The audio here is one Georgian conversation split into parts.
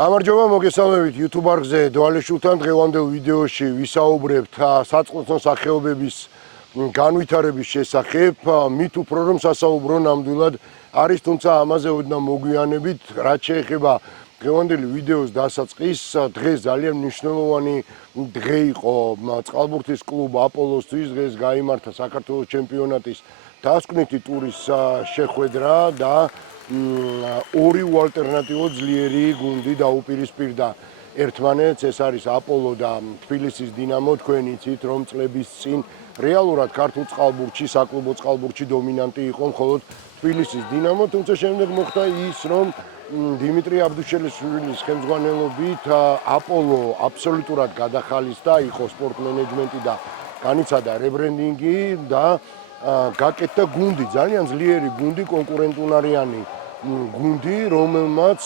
გამარჯობა, მოგესალმებით YouTube არხზე დვალეშულთან. დღევანდელ ვიდეოში ვისაუბრებთ საწყლოსნო სახეობების განვითარების შესახებ. მით უფრო რომ სასაუბრო ნამდვილად არის, თუმცა ამაზე ოდნავ მოგვიანებით, რაც შეეხება დღევანდელი ვიდეოს დასაწყის. დღეს ძალიან მნიშვნელოვანი დღე იყო წყალბურთის კლუბ აპოლოსთვის. დღეს გაიმართა საქართველოს ჩემპიონატის დასკვნითი ტურის შეხვედრა და ორი უალტერნატივო ძლიერი გუნდი დაუპირისპირდა ერთმანეთს. ეს არის აპოლო და თბილისის დინამო. თქვენ იცით, რომ წლების წინ რეალურად ქართულ წყალბურთში, საკლუბო წყალბურთში დომინანტი იყო მხოლოდ თბილისის დინამო, თუმცა შემდეგ მოხდა ის, რომ დიმიტრი აბდუშელიშვილის ხელმძღვანელობით აპოლო აბსოლუტურად გადახალისდა, იყო სპორტ მენეჯმენტი და განიცადა რებრენდინგი და გაკეთდა გუნდი, ძალიან ძლიერი გუნდი, კონკურენტუნარიანი გუნდი, რომელმაც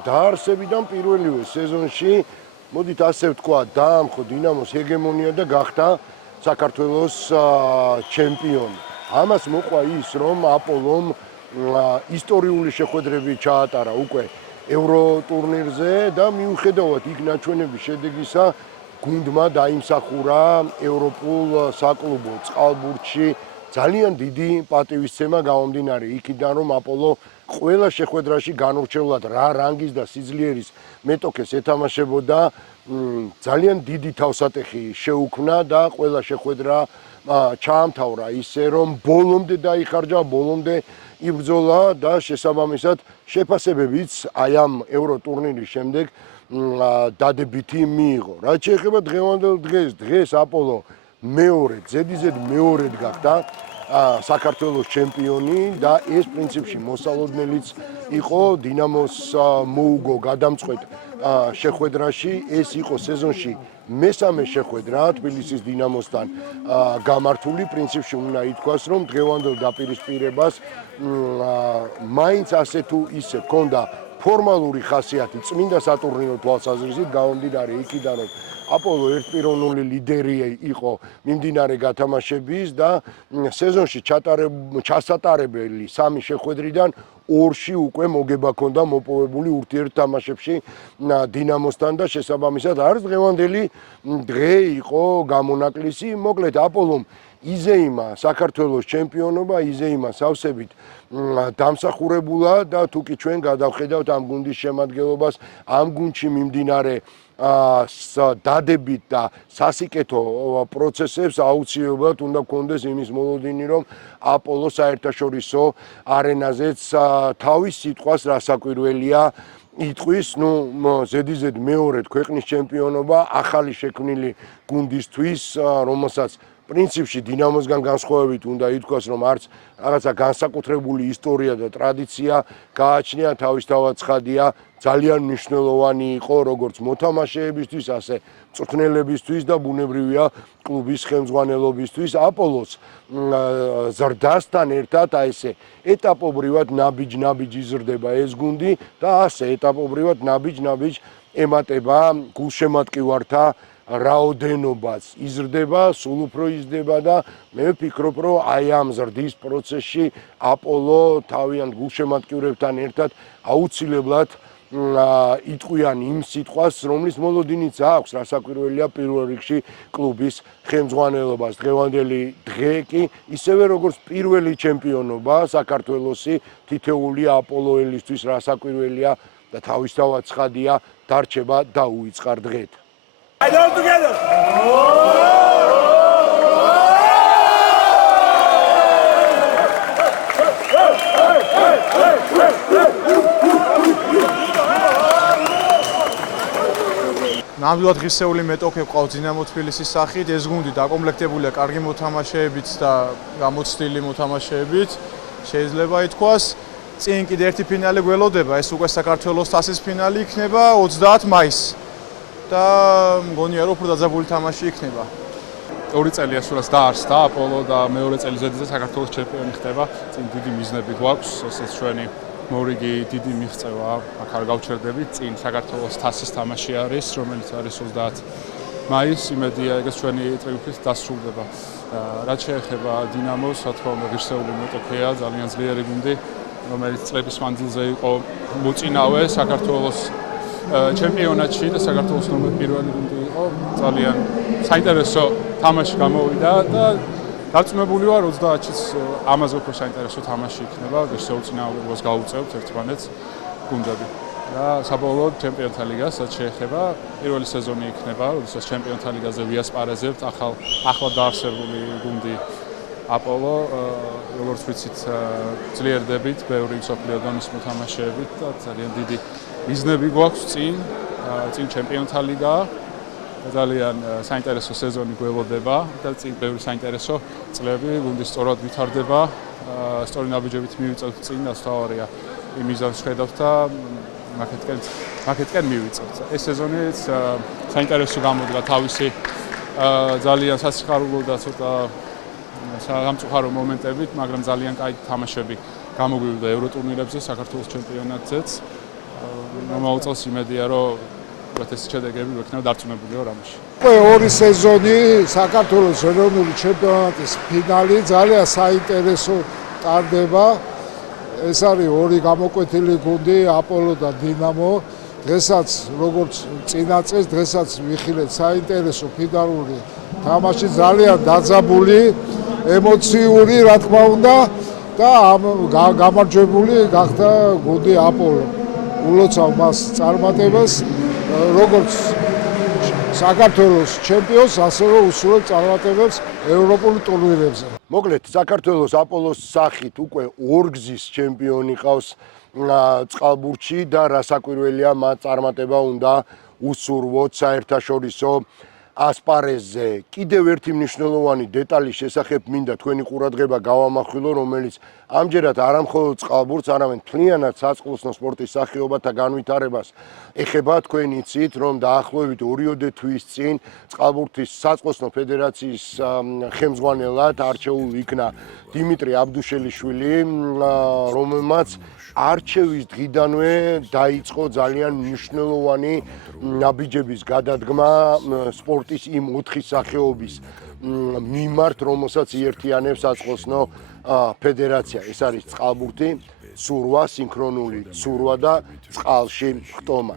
დაარსებიდან პირველივე სეზონში, მოდით ასე ვთქვა, დაამხო დინამოს ჰეგემონია და გახდა საქართველოს ჩემპიონი. ამას მოყვა ის, რომ აპოლომ ისტორიული შეხვედრები ჩაატარა უკვე ევრო ტურნირზე და მიუხედავად იქ ნაჩვენების შედეგისა, გუნდმა დაიმსახურა ევროპულ საკლუბო წყალბურთში ძალიან დიდი პატივისცემა გამომდინარე იქიდან, რომ აპოლო ყველა შეხვედრაში განურჩევლად რა რანგის და სიძლიერის მეტოქეს ეთამაშებოდა, ძალიან დიდი თავსატეხი შეუქმნა და ყველა შეხვედრა ჩაამთავრა ისე, რომ ბოლომდე დაიხარჯა, ბოლომდე იბრძოლა და შესაბამისად შეფასებებიც აი ამ ევრო ტურნირის შემდეგ დადებითი მიიღო. რაც შეეხება დღევანდელ დღეს აპოლო მეორედ, ზედიზედ მეორედ გახდა საქართველოს ჩემპიონი და ეს პრინციპში მოსალოდნელიც იყო დინამოს მოუგო გადამწყვეტ შეხვედრაში. ეს იყო სეზონში მესამე შეხვედრა თბილისის დინამოსთან გამართული. პრინციპში უნდა ითქვას, რომ დღევანდელ დაპირისპირებას მაინც ასე თუ ისე ჰქონდა ფორმალური ხასიათი წმინდა სატურნირო თვალსაზრისით, გამომდინარე იქიდან, რომ აპოლო ერთპიროვნული ლიდერი იყო მიმდინარე გათამაშების და სეზონში ჩასატარებელი სამი შეხვედრიდან ორში უკვე მოგება ჰქონდა მოპოვებული ურთიერთთამაშებში დინამოსთან და შესაბამისად არის დღევანდელი დღე იყო გამონაკლისი. მოკლედ აპოლომ იზეიმა საქართველოს ჩემპიონობა, იზეიმა სავსებით დამსახურებულა და თუკი ჩვენ გადავხედავთ ამ გუნდის შემადგენლობას, ამ გუნდში მიმდინარე დადებით და სასიკეთო პროცესებს აუცილებლად უნდა გქონდეს იმის მოლოდინი, რომ აპოლო საერთაშორისო არენაზეც თავის სიტყვას რასაკვირველია იტყვის. ზედიზედ მეორედ ქვეყნის ჩემპიონობა ახალი შექმნილი გუნდისთვის, რომელსაც პრინციპში დინამოსგან განსხვავებით უნდა ითქვას, რომ არც რაღაცა განსაკუთრებული ისტორია და ტრადიცია გააჩნია, თავისთავად ცხადია, ძალიან მნიშვნელოვანი იყო როგორც მოთამაშეებისთვის, ასე მწვრთნელებისთვის და ბუნებრივია კლუბის ხელმძღვანელობისთვის. აპოლოს ზრდასთან ერთად აი ესე ეტაპობრივად ნაბიჯ იზრდება ეს გუნდი და ასე ეტაპობრივად ნაბიჯ ემატება გულშემატკივართა რაოდენობას, იზრდება, სულ უფრო იზრდება და მე ვფიქრობ, რომ აი ამ ზრდის პროცესში აპოლო თავიანთ გულშემატკივრებთან ერთად აუცილებლად იტყვიან იმ სიტყვას, რომლის მოლოდინიც აქვს, რასაკვირველია პირველ რიგში კლუბის ხელმძღვანელობას. დღევანდელი დღე კი ისევე როგორც პირველი ჩემპიონობა საქართველოსი თითეული აპოლოელისთვის რასაკვირველია და თავისთავად ცხადია, დარჩება დაუიწყარ დღედ. I don't together. ნამდვილად ღირსეული მეტოქე ყავს დინამო თბილისის სახით. ეს გუნდი დაკომპლექტებულია კარგი მოთამაშეებით და გამოცდილი მოთამაშეებით. შეიძლება ითქვას, წინ კიდე ერთი ფინალი გველოდება, ეს უკვე საქართველოს თასის ფინალი იქნება 30 მაისს. და მგონია რომ უფრო დაძაბული თამაში იქნება. ორი წელი ასურას დაარსდა აპოლო და მეორე წელი ზედიზედ საქართველოს ჩემპიონი ხდება. წინ დიდი მიზნები გვაქვს, ესეც ჩვენი მორიგი დიდი მიღწევა, აქ არ გავჩერდებით. წინ საქართველოს თასის თამაში არის, რომელიც არის 30 მაისს. იმედია, ეგეც ჩვენი ტრიუმფით დასრულდება. რაც შეეხება დინამოს, რა თქმა უნდა, ღირსეული მეტოქეა, ძალიან ძლიერი გუნდი, რომელიც წლების მანძილზე იყო მოწინავე საქართველოს ჩემპიონატში და საქართველოს ნომერ პირველი გუნდი იყო. ძალიან საინტერესო თამაში გამოვიდა და დარწმუნებული ვარ 30-ში ამაზე უფრო საინტერესო თამაში იქნება, შეუწინააღმდეგობას გაუწევთ ერთმანეთს გუნდები. და საბოლოოდ ჩემპიონთა ლიგა, რაც შეეხება, პირველი სეზონი იქნება, როდესაც ჩემპიონთა ლიგაზე ვიასპარეზებთ ახლა დაარსებული გუნდი აპოლო, როგორც ვიცით, ძლიერდებით, ბევრი მსოფლიო დონის მოთამაშეებით და ძალიან დიდი მიზნები გვაქვს წინ ჩემპიონთა ლიგა. ძალიან საინტერესო სეზონი გველოდება და წინ ბევრი საინტერესო წლები გუნდის სწორად ვითარდება, სწორი ნაბიჯებით მივიწევთ წინ და სწორია იმ მიზანს ხედავთ და მაკეთკენ მივიწევთ. ეს სეზონიც საინტერესო გამოდგა თავისი ძალიან სასიხარულო და ცოტა სამწუხარო მომენტებით, მაგრამ ძალიან კაი თამაშები გამოგვივიდა ევროტურნირებზე, საქართველოს ჩემპიონატზეც. მომავალ წელს იმედია, რომ ეს შედეგები ვექნება დარწმუნებული ვარ ამაში. ორი სეზონი საქართველოს ეროვნული ჩემპიონატის ფინალი ძალიან საინტერესო ტარდება. ეს არის ორი გამოკვეთილი გუნდი, აპოლო და დინამო. დღესაც როგორც წინა წელს, დღესაც ვიხილეთ საინტერესო ფინალური თამაში, ძალიან დაძაბული, ემოციური, რა თქმა უნდა, და გამარჯვებული გახდა გუნდი აპოლო. ულოცავ მას წარმატებას, როგორც საქართველოს ჩემპიონს, ასევე უსულებ წარმატებებს ევროპულ ტურნირებზე. მოკლედ, საქართველოს აპოლოს სახით უკვე ორგზის ჩემპიონი ყავს წყალბურთში და რასაკვირველია, მათ წარმატება უნდა უსურვოთ საერთაშორისო ასპარეზზე. კიდევ ერთი მნიშვნელოვანი დეტალის შესახებ მინდა თქვენი ყურადღება გავამახვილო, რომელიც ამჯერად არა მხოლოდ წყალბურთს, არამედ მთლიანად საწყლოსნო სპორტის სახეობათა განვითარებას ეხება. თქვენ იცით, რომ დაახლოებით 2 თვის წინ წყალბურთის საწყლოსნო ფედერაციის ხელმძღვანელად არჩეულ იქნა დიმიტრი აბდუშელიშვილი, რომელმაც არჩევის დღიდანვე დაიწყო ძალიან მნიშვნელოვანი ნაბიჯების გადადგმა სპორტის იმ 4 სახეობის მიმართ, რომელსაც იერთიანებს საწყლოსნო ფედერაცია. ეს არის წყალბურთი, ცურვა, სინქრონული ცურვა და წყალში ხტომა.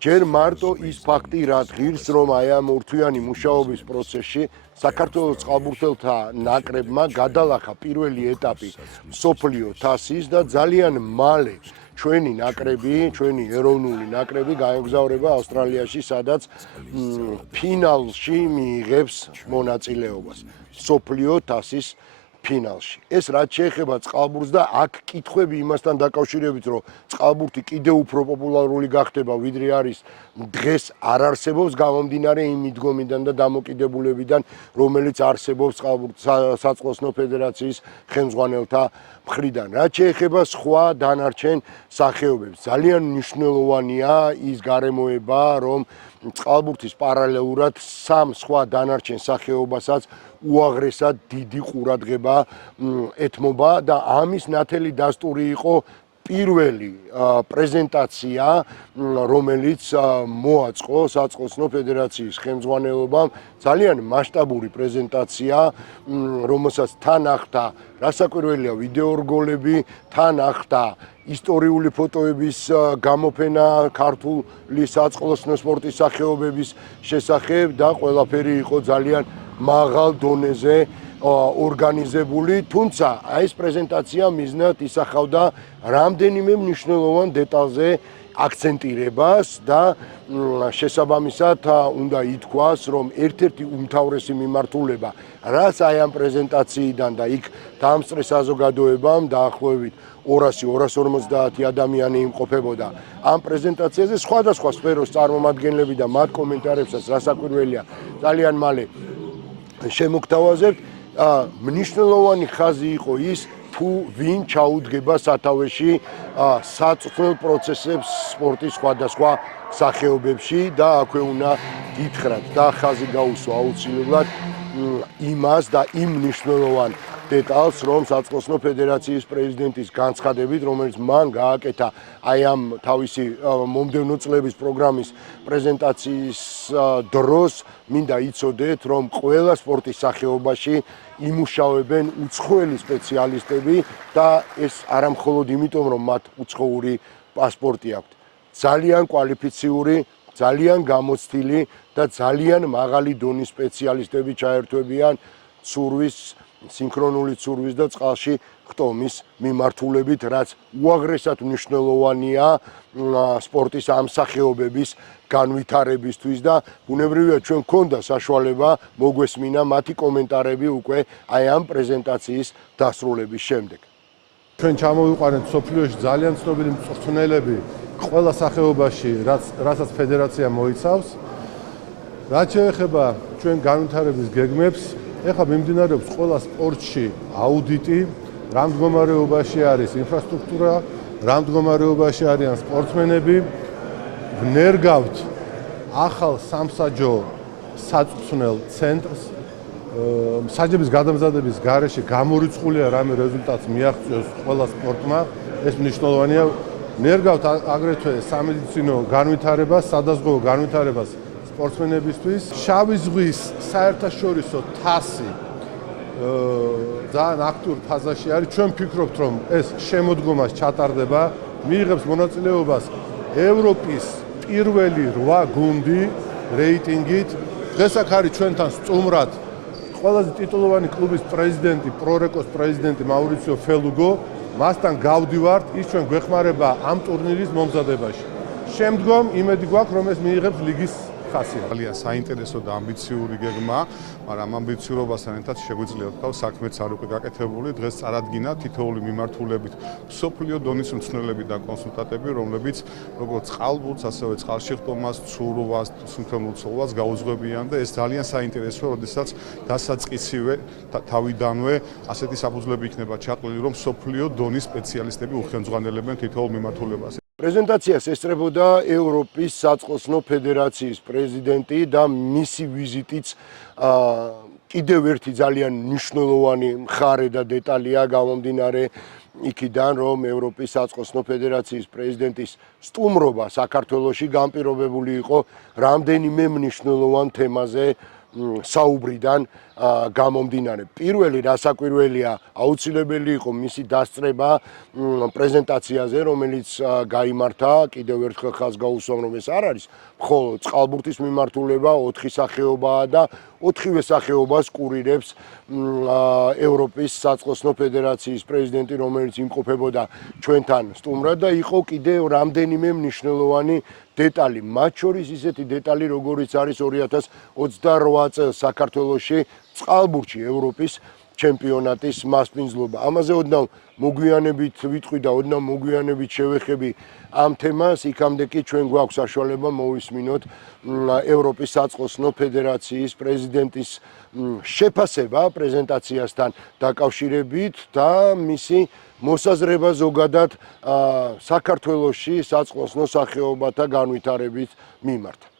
ჯერ მარტო ის ფაქტი, რაც ღირს, რომ აი ამ ორთვიანი მუშაობის პროცესში საქართველოს წყალბურთელთა ნაკრებმა გადალახა პირველი ეტაპი მსოფლიო თასის და ძალიან მალე ჩვენი ეროვნული ნაკრები გაემგზავრება ავსტრალიაში, სადაც ფინალში მიიღებს მონაწილეობას მსოფლიო თასის ფინალში. ეს რაც შეეხება წყალბურთს და აქ კითხვები იმასთან დაკავშირებით, რომ წყალბურთი კიდევ უფრო პოპულარული გახდება, ვიდრე არის დღეს არ არსებობს, გამომდინარე იმ მიდგომიდან და დამოკიდებულებიდან, რომელიც არსებობს საწყლოსნო ფედერაციის ხელმძღვანელთა მხრიდან. რაც შეეხება სხვა დანარჩენ სახეობებს, ძალიან მნიშვნელოვანია ის გარემოება, რომ წყალბურთის პარალელურად სამ სხვა დანარჩენ სახეობასაც უაღრესად დიდი ყურადღება ეთმობა და ამის ნათელი დასტური იყო პირველი პრეზენტაცია, რომელიც მოაწყო საწყლოსნო ფედერაციის ხელმძღვანელობამ, ძალიან მასშტაბური პრეზენტაცია, რომელსაც თან ახლდა რასაკვირველია ვიდეორგოლები, თან ახლდა ისტორიული ფოტოების გამოფენა ქართული საწყლოსნო სპორტის სახეობების შესახებ და ყველაფერი იყო ძალიან მაღალ დონეზე ორგანიზებული, თუმცა ეს პრეზენტაცია მიზნად ისახავდა რამდენიმე მნიშვნელოვან დეტალზე აქცენტირებას და შესაბამისად უნდა ითქვას, რომ ერთ-ერთი უმთავრესი მიმართულება, რაც აი ამ პრეზენტაციიდან და იქ დამსწრე საზოგადოებამ დაახლოებით 200-250 ადამიანი იმყოფებოდა ამ პრეზენტაციაზე, სხვადასხვა სფეროს წარმომადგენლები და მათ კომენტარებსაც რასაკვირველია ძალიან მალე შემოგთავაზებთ. მნიშვნელოვანი ხაზი იყო ის, თუ ვინ ჩაუდგება სათავეში საწვრთნელ პროცესებს სპორტის სხვადასხვა სახეობებში და აქვე უნდა გითხრათ და ხაზი გაუსვა აუცილებლად იმას და იმ მნიშვნელოვან დეტალს, რომ საწყლოსნო ფედერაციის პრეზიდენტის განცხადებით, რომელიც მან გააკეთა აი ამ თავისი მომდევნო წლების პროგრამის პრეზენტაციის დროს, მინდა იცოდეთ, რომ ყველა სპორტის სახეობაში იმუშავებენ უცხოელი სპეციალისტები და ეს არა მხოლოდ იმიტომ, რომ მათ უცხოური პასპორტი აქვთ. ძალიან კვალიფიციური, ძალიან გამოცდილი და ძალიან მაღალი დონის სპეციალისტები ჩაერთვებიან ცურვის, სინქრონული ცურვის და წყალში ხტომის მიმართულებით, რაც უაღრესად მნიშვნელოვანია სპორტის ამ სახეობების განვითარებისთვის და ბუნებრივია ჩვენ გქონდა საშუალება მოგვესმინა მათი კომენტარები უკვე აი ამ პრეზენტაციის დასრულების შემდეგ. ჩვენ ჩამოვიყვანეთ სოფლიოში ძალიან ცნობილი მწვრთნელები ყველა სახეობაში, რასაც ფედერაცია მოიცავს. რაც შეეხება ჩვენ განვითარების გეგმებს, ეხლა მიმდინარეობს ყველა სპორტში აუდიტი, რა მდგომარეობაში არის ინფრასტრუქტურა, რა მდგომარეობაში არიან სპორტსმენები. ვნერგავთ ახალ სამსაჯო საწვრთნელ ცენტრს. საჯების გადამზადების გარეშე გამორიცხულია რამე რეზულტატს მიაღწიოს ყველა სპორტმა. ეს მნიშვნელოვანია. ვნერგავთ აგრეთვე სამედიცინო განვითარებას, სადაზღვევო განვითარებას სპორტსმენებისთვის. შავი ზღვის საერთაშორისო თასი ძალიან აქტიურ ფაზაში არის. ჩვენ ვფიქრობთ, რომ ეს შემოდგომას ჩატარდება, მიიღებს მონაწილეობას ევროპის პირველი 8 გუნდი რეიტინგით. დღეს აქ არის ჩვენთან სტუმრად ყველაზე ტიტულოვანი კლუბის პრეზიდენტი, პრორეკოს პრეზიდენტი მაურიციო ფელუგო. მასთან გავდივართ, ის ჩვენ გვეხმარება ამ ტურნირის მომზადებაში. შემდგომ იმედი გვაქვს, რომ ეს მიიღებს ლიგის ხასიათს. ძალიან საინტერესო და ამბიციური გეგმა, მაგრამ ამბიციურობასთან ერთად შეგვიძლია ვთქვათ, საქმეც არ უკვე გაკეთებული. დღეს წარადგინა თითოეული მიმართულებით სოფლიო დონის მწვრთნელები და კონსულტანტები, რომლებიც როგორც წყალბურთს, ასევე წყალშიხტომას, ცურვას, სინქრონულ ცურვას გაუძღვებიან და ეს ძალიან საინტერესოა, როდესაც დასაწყისივე თავიდანვე ასეთი საფუძვლები იქნება ჩაყოლილი, რომ სოფლიო დონის სპეციალისტები უხელმძღვანელებენ თითოეულ მიმართულებას. პრეზენტაციას ესწრებოდა ევროპის საწყლოსნო ფედერაციის პრეზიდენტი და მისი ვიზიტიც კიდევ ერთი ძალიან მნიშვნელოვანი მხარე და დეტალია გამომდინარე იქიდან, რომ ევროპის საწყლოსნო ფედერაციის პრეზიდენტის სტუმრობა საქართველოში განპირობებული იყო რამდენიმე მნიშვნელოვან თემაზე საუბრიდან გამომდინარე. პირველი რასაკვირველია, აუცილებელი იყო მისი დასწრება პრეზენტაციაზე, რომელიც გაიმართა, კიდევ ერთხელ ხაზს გაუსვამ, რომ ეს არ არის მხოლოდ წყალბურთის მიმართულება, 4 სახეობაა და 4-ვე სახეობას კურირებს ევროპის საწყლოსნო ფედერაციის პრეზიდენტი, რომელიც იმყოფებოდა ჩვენთან სტუმრად და იყო კიდევ რამდენიმე მნიშვნელოვანი დეტალი, მათ შორის ისეთი დეტალი, როგორიც არის 2028 წელს საქართველოში წყალბურთში ევროპის ჩემპიონატის მასპინძლობა. ამაზე ოდნავ მოგვიანებით ვიტყვი და ოდნავ მოგვიანებით შევეხები ამ თემას, იქამდე კი ჩვენ გვაქვს საშუალება მოვისმინოთ ევროპის საწყლოსნო ფედერაციის პრეზიდენტის შეფასება პრეზენტაციასთან დაკავშირებით და მისი მოსაზრება ზოგადად საქართველოში საწყლოსნო სახეობათა განვითარების მიმართ.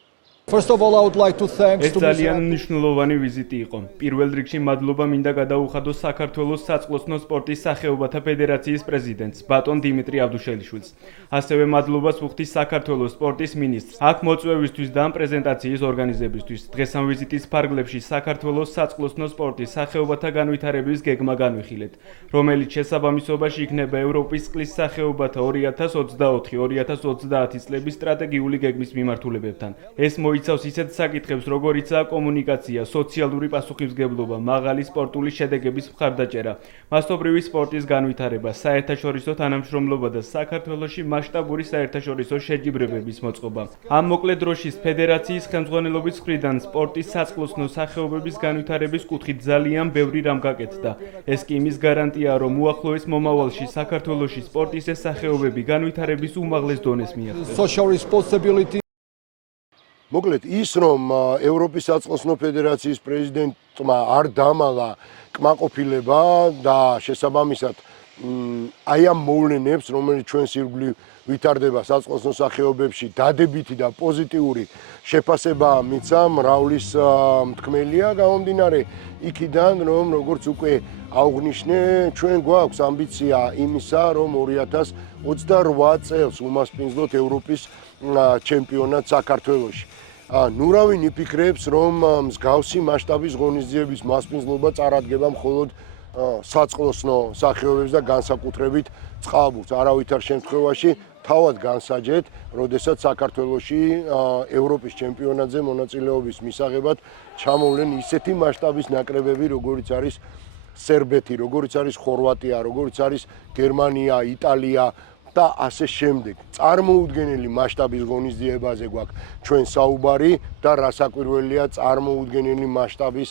First of all, I would like to thank ეს ძალიან მნიშვნელოვანი ვიზიტი იყო. პირველ რიგში მადლობა მინდა გადაუხადოს საქართველოს საწყლოსნო სპორტის სახეობათა ფედერაციის პრეზიდენტს, ბატონ დიმიტრი აბდუშელიშვილს. ასევე მადლობას ვუხდის საქართველოს სპორტის მინისტრს აქ მოწვევისთვის და ამ პრეზენტაციის ორგანიზებისთვის. დღეს ამ ვიზიტის ფარგლებში საქართველოს საწყლოსნო სპორტის სახეობათა განვითარების გეგმა განვიხილეთ, რომელიც შესაბამისობაში იქნება ევროპის წყლის სახეობათა 2024-2030 წლების სტრატეგიული გეგმის მიმართულებებთან. ეს მოიცავს ისეთ საკითხებს, როგორიცაა კომუნიკაცია, სოციალური პასუხისმგებლობა, მაღალი სპორტული შედეგების მხარდაჭერა, მასობრივი სპორტის განვითარება, საერთაშორისო თანამშრომლობა და საქართველოში მასშტაბური საერთაშორისო შეჯიბრებების მოწყობა. ამ მოკლე დროში ფედერაციის ხელმძღვანელობის მხრიდან სპორტის საწყლოსნო სახეობების განვითარების კუთხით ძალიან ბევრი რამ გაკეთდა. ეს კი იმის გარანტია, რომ უახლოეს მომავალში საქართველოში სპორტის ეს სახეობები განვითარების უმაღლეს დონეს მიაღწევს. social responsibility. მოკლედ ის, რომ ევროპის საწყლოსნო ფედერაციის პრეზიდენტმა არ დამალა კმაყოფილება და შესაბამისად აი ამ მოვლენებს, რომელიც ჩვენს ირგვლივ ვითარდება საწყლოსნო სახეობებში, დადებითი და პოზიტიური შეფასება მიცა, მრავლის მთქმელია გამომდინარე იქიდან, რომ როგორც უკვე აღვნიშნე, ჩვენ გვაქვს ამბიცია იმისა, რომ 2028 წელს უმასპინძლოთ ევროპის ჩემპიონატს საქართველოში. ნუ რავინ იფიქრებს, რომ მსგავსი მასშტაბის ღონისძიების მასპინძლობა წარადგება მხოლოდ საწყლოსნო სახეობებს და განსაკუთრებით წყალბურთს. არავითარ შემთხვევაში თავად განსაჯეთ, როდესაც საქართველოში ევროპის ჩემპიონატზე მონაწილეობის მისაღებად ჩამოვლენ ისეთი მასშტაბის ნაკრებები, როგორიც არის სერბეთი, როგორიც არის ხორვატია, როგორიც არის გერმანია, იტალია და ასე შემდეგ. წარმოუდგენელი მასშტაბის ღონისძიებაზე გვაქვს ჩვენ საუბარი და რასაკვირველია წარმოუდგენელი მასშტაბის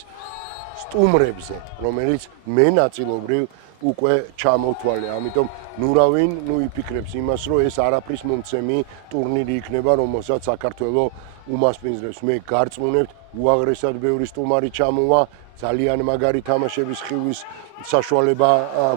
სტუმრებზე, რომელიც მე ნაწილობრივ უკვე ჩამოვთვალე. ამიტომ ნურავინ იფიქრებს იმას, რომ ეს არაფრის მომცემი ტურნირი იქნება, რომელსაც საქართველოს უმასპინძლებს. მე გარწმუნებთ, უაღრესად ბევრი სტუმარი ჩამოვა, ძალიან მაგარი თამაშების ხილვის საშუალება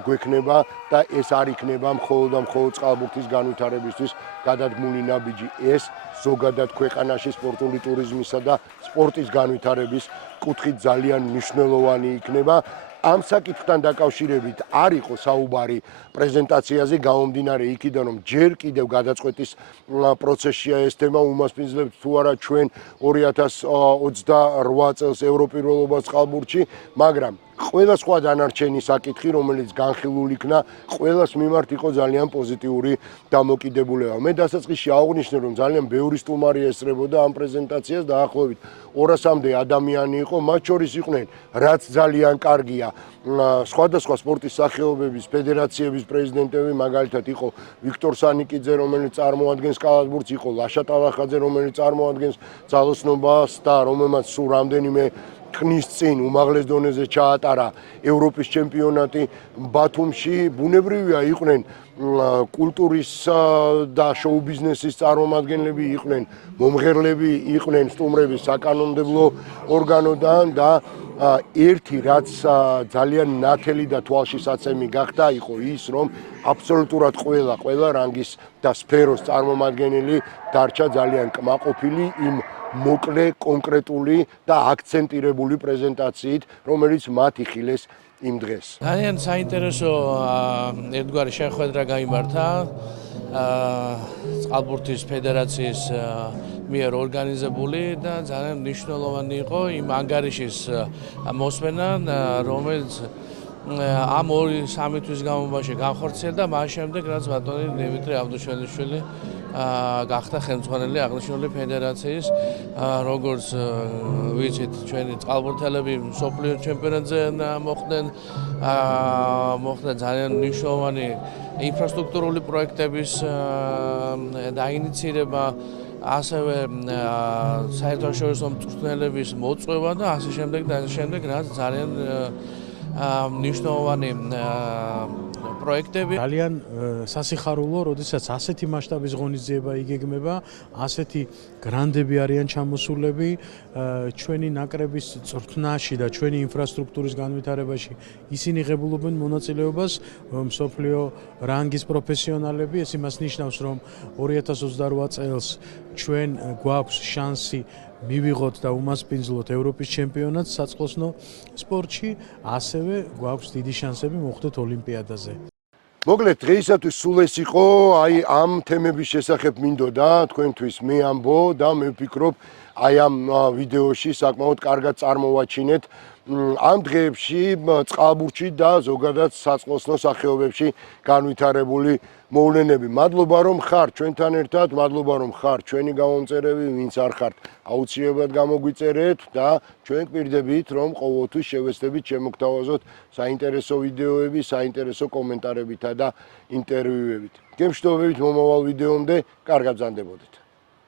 გვექნება და ეს არ იქნება მხოლოდ და მხოლოდ წყალბურთის განვითარებისთვის გადადგმული ნაბიჯი. ეს ზოგადად ქვეყანაში სპორტული ტურიზმისა და სპორტის განვითარების კუთხით ძალიან მნიშვნელოვანი იქნება. ამ საკითხთან დაკავშირებით არ იყო საუბარი პრეზენტაციაზე, გამომდინარე იქიდან, რომ ჯერ კიდევ გადაწყვეტის პროცესშია ეს თემა, უმასპინძლებთ თუ არა ჩვენ 2028 წელს ევროპირველობას წყალბურთში, მაგრამ ყველა სხვა დანარჩენი საკითხი, რომელიც განხილულ იქნა, ყველას მიმართ იყო ძალიან პოზიტიური დამოკიდებულება. მე დასაწყისში აღვნიშნე, რომ ძალიან ბევრი სტუმარი ესწრებოდა ამ პრეზენტაციას, დაახლოებით 200-მდე ადამიანი იყო, მათ შორის იყვნენ, რაც ძალიან კარგია, სხვადასხვა სპორტის სახეობების ფედერაციების პრეზიდენტები, მაგალითად იყო ვიქტორ სანიკიძე, რომელიც წარმოადგენს კალათბურთს, იყო ლაშა ტალახაძე, რომელიც წარმოადგენს ძალოსნობას და რომელმაც სულ რამდენიმე ხნის წინ უმაღლეს დონეზე ჩაატარა ევროპის ჩემპიონატი ბათუმში. ბუნებრივია, იყვნენ კულტურის და შოუ ბიზნესის წარმომადგენლები, იყვნენ მომღერლები, იყვნენ სტუმრები საკანონმდებლო ორგანოდან და ერთი რაც ძალიან ნათელი და თვალშისაცემი გახდა, იყო ის, რომ აბსოლუტურად ყველა რანგის და სფეროს წარმომადგენელი დარჩა ძალიან კმაყოფილი იმ მოკლე, კონკრეტული და აქცენტირებული პრეზენტაციით, რომელიც მათ იხილეს იმ დღეს. ძალიან საინტერესო ერთგვარი შეხვედრა გაიმართა წყალბურთის ფედერაციის მიერ ორგანიზებული და ძალიან მნიშვნელოვანი იყო იმ ანგარიშის მოსმენა, რომელიც ამ 2-3 თვის განმავლობაში განხორციელდა, მას შემდეგ რაც ბატონი დიმიტრი აბდუშველიშვილი გახდა ხელმძღვანელი აღნიშნული ფედერაციის, როგორც ვიცით, ჩვენი წყალბურთელები მსოფლიო ჩემპიონატზე მოხდა ძალიან მნიშვნელოვანი ინფრასტრუქტურული პროექტების დაინიცირება, ასევე საერთაშორისო მწვრთნელების მოწვევა და ასე შემდეგ და ასე შემდეგ, რაც ძალიან მნიშვნელოვანი პროექტები. ძალიან სასიხარულო, როდესაც ასეთი მასშტაბის ღონისძიება იგეგმება, ასეთი გრანდები არიან ჩამოსულები ჩვენი ნაკრების წვრთნაში და ჩვენი ინფრასტრუქტურის განვითარებაში. ისინი ღებულობენ მონაწილეობას მსოფლიო რანგის პროფესიონალები. ეს იმას ნიშნავს, რომ 2028 წელს ჩვენ გვაქვს შანსი მივიღოთ და უმასპინძლოთ ევროპის ჩემპიონატს საწყლოსნო სპორტში, ასევე გვაქვს დიდი შანსები მოხვდეთ ოლიმპიადაზე. მოკლედ, დღეისათვის სულ ეს იყო, ამ თემების შესახებ მინდოდა თქვენთვის მე ამბო და მე ვფიქრობ, ამ ვიდეოში საკმაოდ კარგად წარმოვაჩინეთ ამ დღეებში წყალბურთში და ზოგადად საწყლოსნო სახეობებში განვითარებული მოვლენები. მადლობა რომ ხართ ჩვენთან ერთად, მადლობა რომ ხართ ჩვენი გამომწერები, ვინც არ ხართ, აუცილებლად გამოგვიწერეთ და ჩვენ გვპირდებით, რომ ყოველთვის შევეცდებით შემოგთავაზოთ საინტერესო ვიდეოები, საინტერესო კომენტარებითა და ინტერვიუებით. გემშვიდობებით მომავალ ვიდეომდე, კარგად ბრძანდებოდეთ.